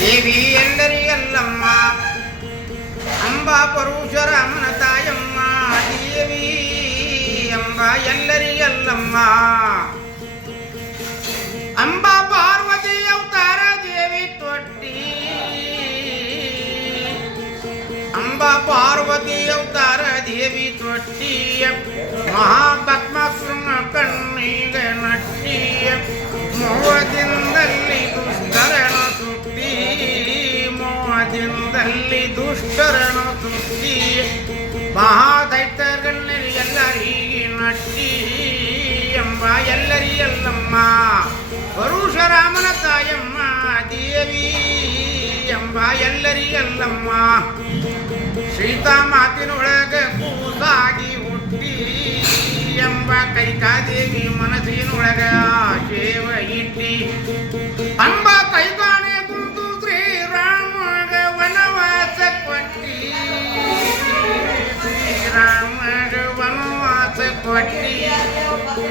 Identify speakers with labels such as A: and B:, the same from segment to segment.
A: தேவி எல்லரியல்லம்மா அம்பா பரூஷர அம்மனதாயம்மா தேவி அம்பா எல்லரியல்லம்மா அம்பா பார்வதி அவதார தேவி தொட்டி அம்பா பார்வதி அவதார தேவி தொட்டி மகா ದುಷ್ಟು ಸುತ್ರಿ ಮಹಾದೈತಗಣ್ಣರಿ ಎಲ್ಲರಿಗೆ ನಟೀ ಎಂಬ ರಾಮನ ತಾಯಮ್ಮ ದೇವಿ ಎಂಬ ಎಲ್ಲರಿಗಲ್ಲಮ್ಮ ಸೀತಾ ಮಾತಿನೊಳಗ ಕೂಸಾಗಿ ಹುಟ್ಟಿ ಎಂಬ ಕೈಕಾದೇವಿ ಮನಸ್ಸಿನೊಳಗ பட்டி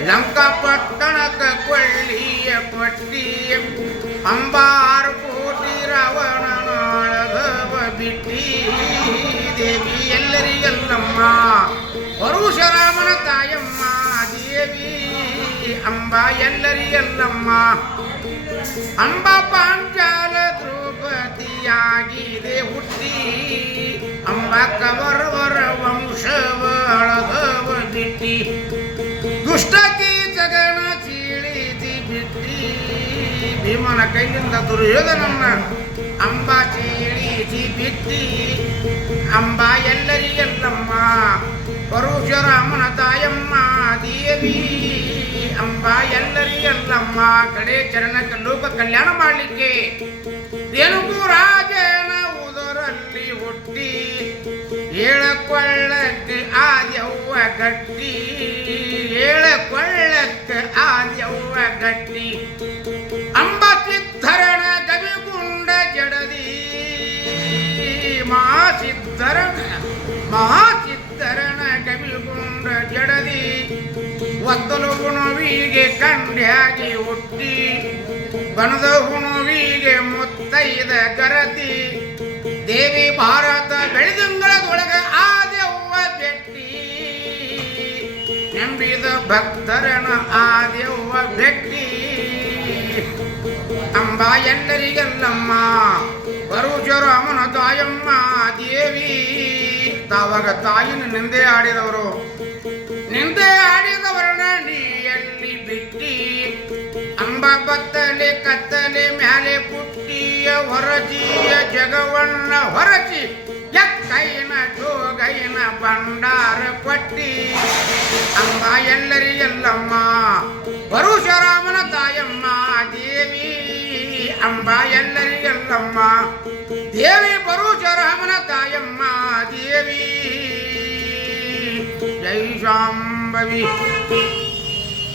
A: லங்கா பட்டணக்க கொள்ளிய பட்டி அம்பார் போட்டி ரவணனால பிட்டி தேவி எல்லரி எல்லம்மா பருஷராமன தாயம்மா தேவி அம்பா எல்லரி எல்லம்மா அம்பா பாஞ்சால திரௌபதியாகி தே உட்டி அம்பா கவர் வர வம்சவ ಭೀಮನ ಕೈಯಿಂದ ದುರ್ಯೋಧನನ್ನ ಅಂಬಾಚಿ ಇಳಿಸಿ ಬಿತ್ತಿ ಅಂಬ ಎಲ್ಲರಿಯಲ್ಲಮ್ಮ ಪರುಷ ರಾಮನ ತಾಯಮ್ಮ ದೇವಿ ಅಂಬ ಎಲ್ಲರಿಯಲ್ಲಮ್ಮ ಕಡೆ ಚರಣ ಲೋಕ ಕಲ್ಯಾಣ ಮಾಡಲಿಕ್ಕೆ ಏನುಗು ರಾಜನ ಉದರಲ್ಲಿ ಹುಟ್ಟಿ ಹೇಳಕೊಳ್ಳಕ್ಕೆ ಆದ್ಯವ್ವ ಕಟ್ಟಿ ಹುಟ್ಟಿ ಬಣದ ಹುಣವಿಗೆ ಮುತ್ತೈದ ಕರತಿ ದೇವಿ ಭಾರತ ಬೆಳೆದಂಗೇವ್ವ ನಂಬಿದ ಭಕ್ತರನ ಆದ್ಯವ್ವ ಅಂಬ ಎಲ್ಲರಿಗೆಲ್ಲಮ್ಮ ಬರು ಜ್ವರ ಅಮನ ತಾಯಮ್ಮ ದೇವಿ ತಾವಾಗ ತಾಯಿನ ನಿಂದೆ ಆಡಿದವರು ಬಿಟ್ಟಿ ಅಂಬ ಬತ್ತನೆ ಕತ್ತನೆ ಮ್ಯಾಲೆ ಪುಟ್ಟಿಯ ಹೊರಜಿಯ ಜಗವನ್ನ ಹೊರಚಿ ಎತ್ತೈನ ಜೋಗೈನ ಭಂಡಾರ ಪಟ್ಟಿ ಅಂಬ ಎಲ್ಲರಿ ಎಲ್ಲಮ್ಮ ಪರಶುರಾಮನ ತಾಯಮ್ಮ ದೇವಿ ಅಂಬ ಎಲ್ಲರಿ ಎಲ್ಲಮ್ಮ ದೇವಿ ಪರಶುರಾಮನ ತಾಯಮ್ಮ ದೇವಿ ಜೈ ಶಾಂಭವಿ Thank you.